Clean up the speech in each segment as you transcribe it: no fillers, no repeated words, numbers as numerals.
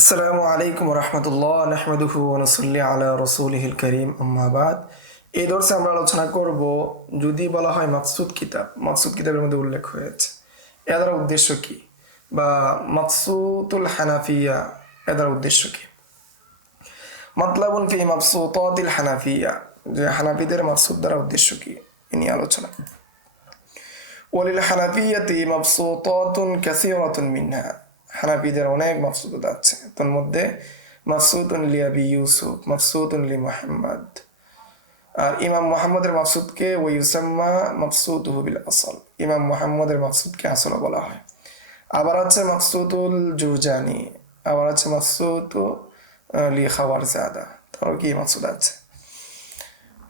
আসসালামু আলাইকুম রহমতুল্লাহ নাহমাদুহু ওয়া নুসাল্লি আলা রাসূলিহিল কারীম আম্মা বাদ। এই দর্শে আমরা আলোচনা করব, যদি বলা হয় মাকসুদ কিতাবের মধ্যে উল্লেখ হয়েছে, এর উদ্দেশ্য কি, বা মাকসুতুল হানাফিয়া এর উদ্দেশ্য কি। মাতলাবুন ফি মাবসুতাতিল হানাফিয়া, যে হানাফিদের মাকসুদ দ্বারা উদ্দেশ্য কি এ নিয়ে আলোচনা। ওয়ালিল হানাফিয়াতি মাবসুতাতুন কাসীরাতুন মিনহা, হানাফিদের অনেক মাকসুদ আছে, তার মধ্যে মাকসুদুন লি আবি ইউসুফ, মাকসুদুন লি মুহাম্মদ। আর ইমাম মুহাম্মদের মাকসুদকে ওয়া ইউসাম্মা মাকসুদুহু বিল আসল, ইমাম মুহাম্মদের মাকসুদকে আসল বলা হয়। আবার আছে মাকসুদুল জুরজানি, আবার আছে মাকসুদ লি খাওয়ারজাদা, তারও কি মাকসুদ আছে।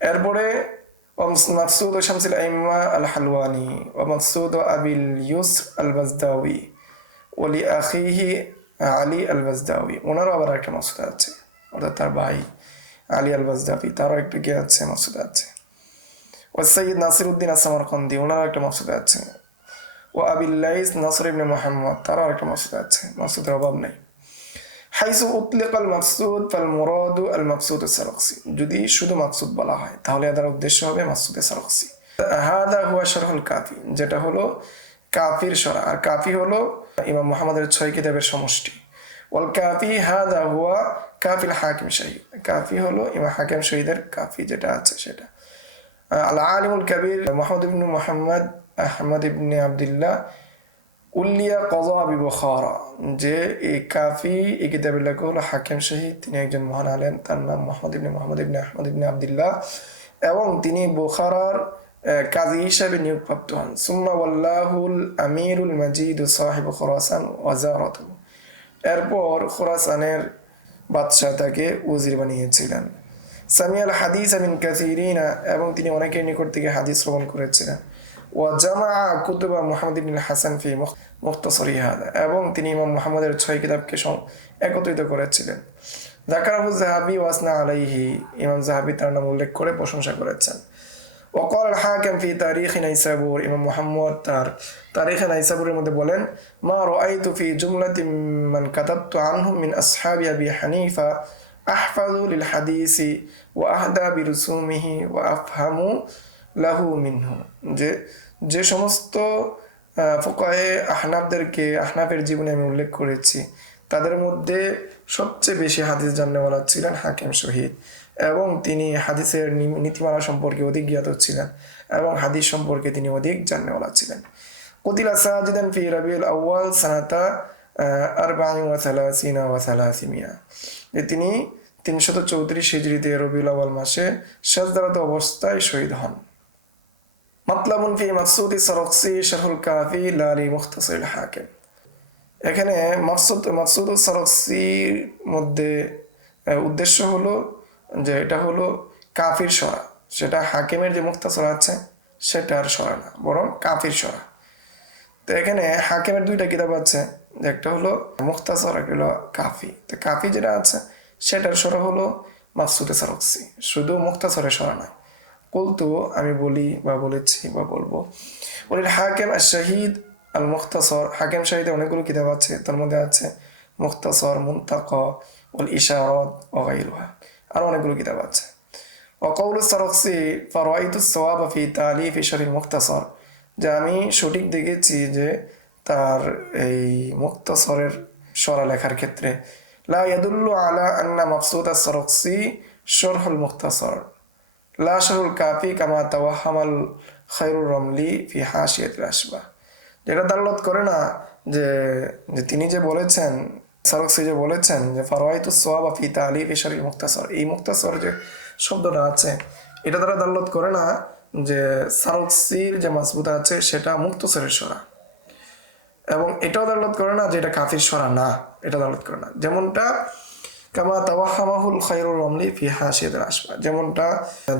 এরপরে মাকসুদ শামসুল আইম্মা আল হালওয়ানি ও মাকসুদ আবিল ইউসর আল বাজদাউই ওলি আখিহি আলী আল বাজদাউই, ওনারও আবার একটা মাকসুদ আছে, অর্থাৎ তার ভাই আলী আল বাজদাউই, তারও একটু কি আছে, মাকসুদ আছে। ও সৈয়দ নাসিরউদ্দিন আস-সামারকান্দি, ওনারও একটা মাকসুদ আছে। ও আবিল লাইস নাসর ইবনে মুহাম্মদ, তারও একটা মাকসুদ আছে, মাকসুদের অভাব নেই। হাইসু উতলিকাল মাকসুদ ফাল মুরাদু আল মাকসুদ সারক্সি, যদি শুধু মাকসুদ বলা হয় তাহলে এর উদ্দেশ্য হবে মাকসুদ সারক্সি। হাদা হুয়া শারহুল কাফি, যেটা হলো কাফির সরা, আর কাফি হলো ইমাম মুহাম্মদের 6 কিতাবের সমষ্টি। ওয়াল কাফি হাদা হুয়া কাফিল হাকিম শহীদ, কাফি হলো ইমাম হাকিম শহীদের কাফি যেটা আছে সেটা। আল আলিমুল কবির মুহাম্মদ ইবনে মুহাম্মদ আহমদ ইবনে আব্দুল্লাহ উল্লিয়া কযা বিবুখারা, যে এই কাফি এই কিতাবের লেখক হলো হাকিম শহীদ, তিনি একজন মহান আলেম, তার নাম মুহাম্মদ ইবনে আহমদ ইবনে আব্দুল্লাহ, এবং তিনি বুখারার কাজী হিসাবে নিয়োগপ্রাপ্ত হন। সুম্মা ওয়াল্লাহুল আমিরুল মাজিদ সাহিব খুরাসান ওয়াজারাতু, এরপর খুরাসানের বাদশাহ তাকে ওজির বানিয়েছিলেন। সামিয়াল হাদিস মিন কাসিরিনা, এবং তিনি অনেকের নিকট থেকে হাদিস শ্রবণ করেছিলেন। ওয়া জামা কুতুবা মুহাম্মদ ইবনে হাসান ফি মুখতাসরি হাদা, এবং তিনি ইমাম মুহাম্মদের 6 কিতাবকে একত্রিত করেছিলেন। যাকারাহু যাহাবী ওয়াসনা আলাইহি, ইমাম যাহাবী তার নাম উল্লেখ করে প্রশংসা করেছেন। ওয়াকাল আল হাকিম ফি তারিখ নাইসাবুর, ইমাম মুহাম্মদ তার তারিখ নাইসাবুরের মধ্যে বলেন, মা রাআইতু ফি জুমলাতিন মান কাতাবতু আনহুম মিন আসহাবি আবি হানিফা আহফাযু লিল হাদিসি ওয়া আহদা বিরুসুমিহি ওয়া আফহামু লাহু মিনহু, যে সমস্ত ফুকাহে আহনাফের জীবনে আমি উল্লেখ করেছি, তাদের মধ্যে সবচেয়ে বেশি হাদিস জাননেওয়ালা ছিলেন হাকিম শহীদ, এবং তিনি হাদিসের নীতিমালা সম্পর্কে অধিক জ্ঞাত ছিলেন, এবং হাদিস সম্পর্কে তিনি অধিক জাননেওয়ালা ছিলেন। কুতিলা সাজিদান ফি রাবিউল আউয়াল সানাতা 34 ওয়া 300, যে তিনি 334 হিজরিতে রবিউল আউয়াল মাসে সাজদারত অবস্থায় শহীদ হন। মাতলাবুন ফি মাকসুদি সারক্সি শারহুল কাফি লা লি মুখতাসরিল হাকিম, এখানে মাকসুদ সারক্সির মধ্যে উদ্দেশ্য হলো যে এটা হলো কাফির সরা, সেটা হাকিমের যে মুখতাসর আছে সেটার সরা না, বরং কাফির সরা। তো এখানে হাকিমের 2টা কিতাব আছে, একটা হলো মুখতাসর, একটা হলো কাফি। তো কাফি যেটা আছে সেটার সরা হলো মাকসুদে সারক্সি, শুধু মুখতাসরের সরা নয়। কুলতু, আমি বলি বা বলেছি বা বলবো, ওলিল হাকিম আশ-শাহীদ আল মুখতাসর, হাকিম শাহীদের অনেকগুলো কিতাব আছে, তার মধ্যে আছে মুখতাসর, মুনতাকা, ওয়াল ইশারাত ওয়া গায়রুহা, আর অনেকগুলো কিতাব আছে। ওয়া কাউলুস সারক্সি ফারাআইতুস সাওয়াবা ফি তালিফ শারহিল মুখতাসর, যে আমি সঠিক দেখেছি যে তার এই মুখতাসরের সরা লেখার ক্ষেত্রে লা ইয়াদুল্লু আলা আন্না মাকসুদ আস-সারক্সি শারহুল মুখতাসর লা শারহুল কাফি কামা তাওয়াহামাল খায়রুর রমলি ফি হাশিয়াতিল আশবাহ, যেটা দালালত করে না যে তিনি যে বলেছেন, সারক্সি যে বলেছেন যে ফারাআইতুস সাওয়াবা ফি তালিফ শারহিল মুখতাসর, এই মুখতাসর যে শব্দটা আছে এটা দ্বারা দালালত করে না যে সারক্সির যে মাসবুত আছে সেটা মুখতাসরের সরা, এবং এটাও দালালত করে না যে এটা কাফির সরা না, এটা দালালত করে না। যেমনটা কামা তাওয়াহামাহুল খায়রুর রমলি ফি হাশিয়াতিল আশবাহ, যেমনটা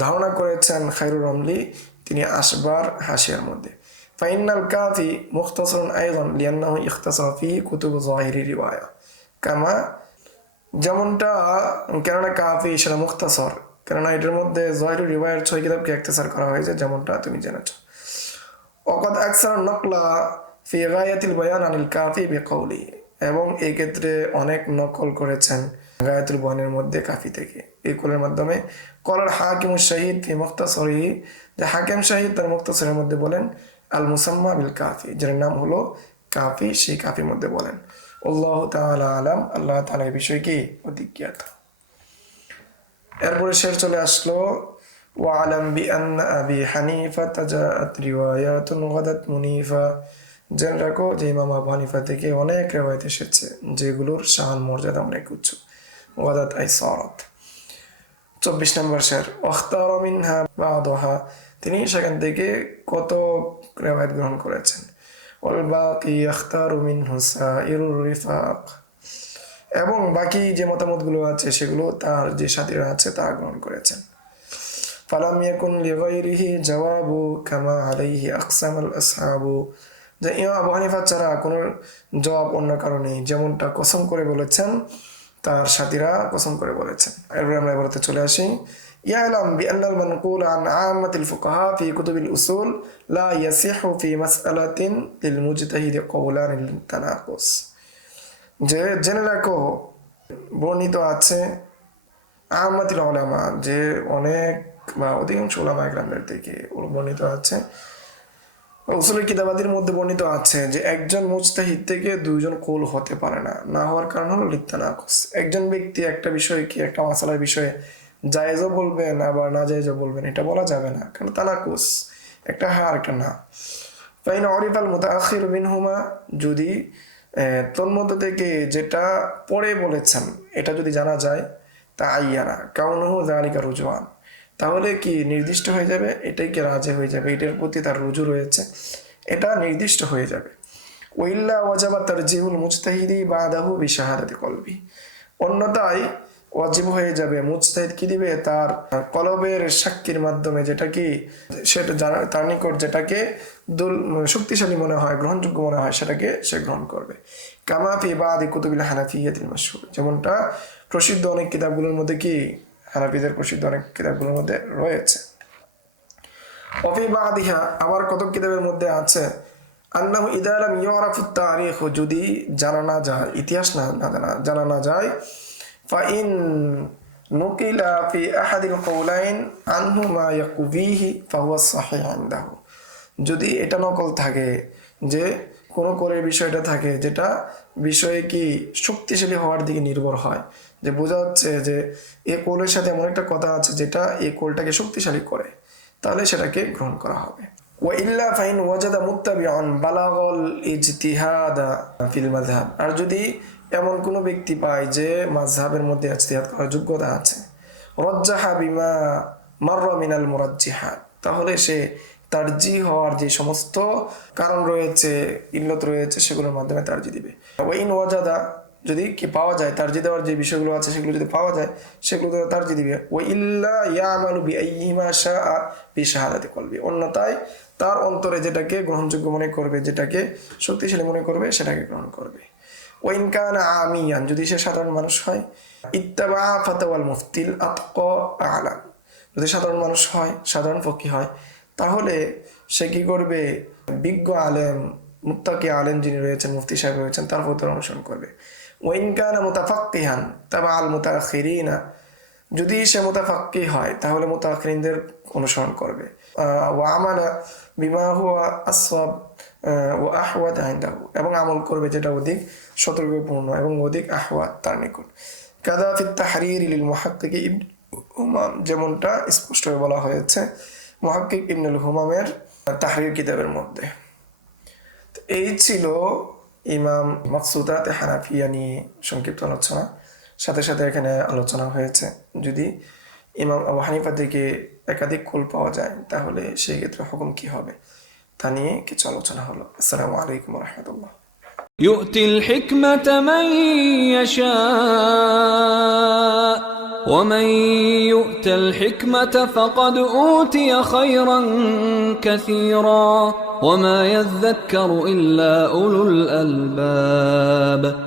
ধারণা করেছেন খায়রুর রমলি তিনি আশবার হাশিয়ার মধ্যে। ফাইনাল কাফি মুখতাসরুন আইদান লিআন্নাহু ইখতাসারা ফি কুতুব যাহিরি রিওয়ায়া কামা, যেমনটা কেননা কাফি সেটা মুখতাসর, কেননা এটার মধ্যে যাহিরি রিওয়ায়ার 6 কিতাবকে ইখতিসার করা হয়েছে, যেমনটা তুমি জেনেছো। ওয়াকাদ আকসারা নাকলা ফি গায়াতিল বায়ান আনিল কাফি বিকাউলি, এবং এই ক্ষেত্রে অনেক নকল করেছেন গায়াতুল বয়ানের মধ্যে কাফি থেকে। এই কলের মাধ্যমে কলার হাকিম শাহিদ ফি মুখতাসরিহি, যে হাকিম শাহিদ তার মুখতাসরের মধ্যে বলেন আল মুসাম্মা বিল কাফি, যার নাম হলো কাফি, সেই কাফির মধ্যে বলেন। আল্লাহু তাআলা আলাম, আল্লাহ তাআলা এই বিষয় কি অধিক জ্ঞাত। এরপরে শের চলে আসলো ওয়ালাম বিআন্না আবি হানিফা তাজাআত রিওয়ায়াতুন গাদাত মুনিফা, জেনে রাখো যে ইমাম আবু হানিফা থেকে অনেক রিওয়ায়াত এসেছে যেগুলোর শান মর্যাদা অনেক উচ্চ। গাদাত আই সারাত। 24 নম্বর শের ওয়াখতারা মিনহা বা'দাহা, তিনি সেখান থেকে কত রিওয়ায়াত গ্রহণ করেছেন। ওয়াল বাকি ইয়াখতারু মিনহু সাইরুর রিফাক, এবং বাকি যে মতামতগুলো আছে সেগুলো তার যে সাথীরা আছে তারা গ্রহণ করেছেন। ফালাম ইয়াকুন লিগাইরিহি জাওয়াবু কামা আলাইহি আকসামাল আসহাবু, যে ইমাম আবু হানিফা ছাড়া কোনো জবাব অন্য কারণে, যেমনটা কসম করে বলেছেন তার সাথীরা কসম করে বলেছেন। এরপরে আমরা এবারে চলে আসি ইয়ালাম বিআন্নাল মানকুল আন আম্মাতিল ফুকাহা ফি কুতুবিল উসুল লা ইয়াসিহু ফি মাসআলাতিন লিল মুজতাহিদ কওলান লিল তানাকুস, যে জেনে রাখো বর্ণিত আছে আম্মাতিল উলামা, যে অনেক বা অধিকাংশ উলামা ইকরামদের থেকে বর্ণিত আছে, উসুলের কিতাবাদির মধ্যে বর্ণিত আছে যে একজন মুজতাহিদ থেকে দুইজন কৌল হতে পারে না। না হওয়ার কারণ হলো লিত্তানাকুস। একজন ব্যক্তি একটা বিষয়কে, একটা মাসালার বিষয়ে জায়েজও বলবেন আবার না জায়েজও বলবেন, এটা বলা যাবে না, কারণ তানাকুস, একটা হা একটা না। ফাইন অরিফাল মুতাআখির মিনহুমা, যদি তন্মধ্য থেকে যেটা পরে বলেছেন এটা যদি জানা যায়, তা আইয়ানা কাউনুহু যালিকা রুজওয়ান, তাহলে কি নির্দিষ্ট হয়ে যাবে, এটাই কি রাজি হয়ে যাবে, এটার প্রতি তার রুজু রয়েছে, এটা নির্দিষ্ট হয়ে যাবে। ওইল্লা ওয়াজাবা তারজিহুল মুজতাহিদি বাদাহু বিশাহাদাতি কলবি, অন্যথায় ওয়াজিব হয়ে যাবে মুজতাহিদ কি দিবে, তার কলবের সাক্ষীর মাধ্যমে, যেটা কি সেটা তার নিকট যেটাকে শক্তিশালী মনে হয়, গ্রহণযোগ্য মনে হয়, সেটাকে সে গ্রহণ করবে। কামা ফি বাদি কুতুবিল হানাফিয়াতিল মাশহুর, যেমনটা প্রসিদ্ধ অনেক কিতাবগুলোর মধ্যে কি হানাফিদের প্রসিদ্ধ অনেক কিতাবগুলোর মধ্যে রয়েছে। অফি বাদিহা, আবার কত কিতাবের মধ্যে আছে আন্নাহু ইদা লাম ইউরাফু তারিখ, যদি জানা না যায়, ইতিহাস জানা না যায়, ফাইন নুকিলা ফি আহাদিল কওলাইন আনহু মা ইয়াকুবিহি ফাহুয়া সাহিহ ইনদাহু, যদি এটা নকল থাকে যে কোনো কোলের বিষয়টা থাকে যেটা বিষয়ে কি শক্তিশালী হওয়ার দিকে নির্ভর হয়, যে বোঝা যাচ্ছে যে এ কোলের সাথে এমন একটা কথা আছে যেটা এই কোলটাকে শক্তিশালী করে, তাহলে সেটাকে গ্রহণ করা হবে। ওয়া ইল্লা ফাইন ওয়াজাদা মুত্তাবিআন বালাগাল ইজতিহাদা ফিল মাযহাব, আর যদি এমন কোনো ব্যক্তি পায় যে মাযহাবের মধ্যে ইজতিহাদ করার যোগ্যতা আছে, রাজ্জাহা বিমা মাররা মিনাল মুরাজ্জিহাত, তাহলে সে তারজি হওয়ার যে সমস্ত কারণ রয়েছে, ইল্লত রয়েছে, সেগুলোর মাধ্যমে তারজি দিবে। ওয়াইন ওয়াজাদা, যদি কি পাওয়া যায় তারজি দেওয়ার যে বিষয়গুলো আছে সেগুলো যদি পাওয়া যায় সেগুলো তারজি দিবে। ওয়া ইল্লা ইয়ামালু বিআইহিমা শাআ বিশাহাদাতি কলবি, অন্যথায় তার অন্তরে যেটাকে গ্রহণযোগ্য মনে করবে, যেটাকে শক্তিশালী মনে করবে, সেটাকে গ্রহণ করবে। ওয়াইন কানা আমিয়ান, যদি সে সাধারণ মানুষ হয়, ইত্তাবা ফাতাওয়াল মুফতিল আতকা আলাম, যদি সাধারণ মানুষ হয়, সাধারণ ফকি হয়, তাহলে সে কি করবে, বিজ্ঞ আলেম, মুত্তাকি আলেম যিনি রয়েছেন, মুফতি সাহেব রয়েছেন, তার ফতোয়া অনুসরণ করবে। ওয়াইন কানা মুতাফাক্কিহান তাবা আল মুতাআখিরিনা, যদি সে মুতাফাক্কি হয় তাহলে মুতাআখিরিনদের অনুসরণ করবে। ওয়া আমালা বিমা হুয়া আসওয়াব ওয়া আহওয়াত ইনদাহু, এবং আমল করবে যেটা অধিক সতর্কপূর্ণ এবং অধিক আহওয়াত তার নিকট। কাযা ফিত তাহরীর লিল মুহাক্কিক ইবনে হুমাম, যেমনটা স্পষ্টভাবে বলা হয়েছে মুহাক্কিক ইবনুল হুমামের তাহরীর কিতাবের মধ্যে। এই ছিল ইমাম মাকসুদাত হানাফিয়া নিয়ে সংক্ষিপ্ত আলোচনা, সাথে সাথে এখানে আলোচনা হয়েছে যদি ইমাম আবু হানিফা থেকে একাধিক কুল পাওয়া যায় তাহলে সেই ক্ষেত্রে হুকুম কি হবে তা নিয়ে কিছু আলোচনা হলো। আসসালামু আলাইকুম ওয়া রাহমাতুল্লাহ। يؤتي الحكمة من يشاء ومن يؤت الحكمة فقد أوتي خيرا كثيرا وما يذكر إلا أولو الألباب.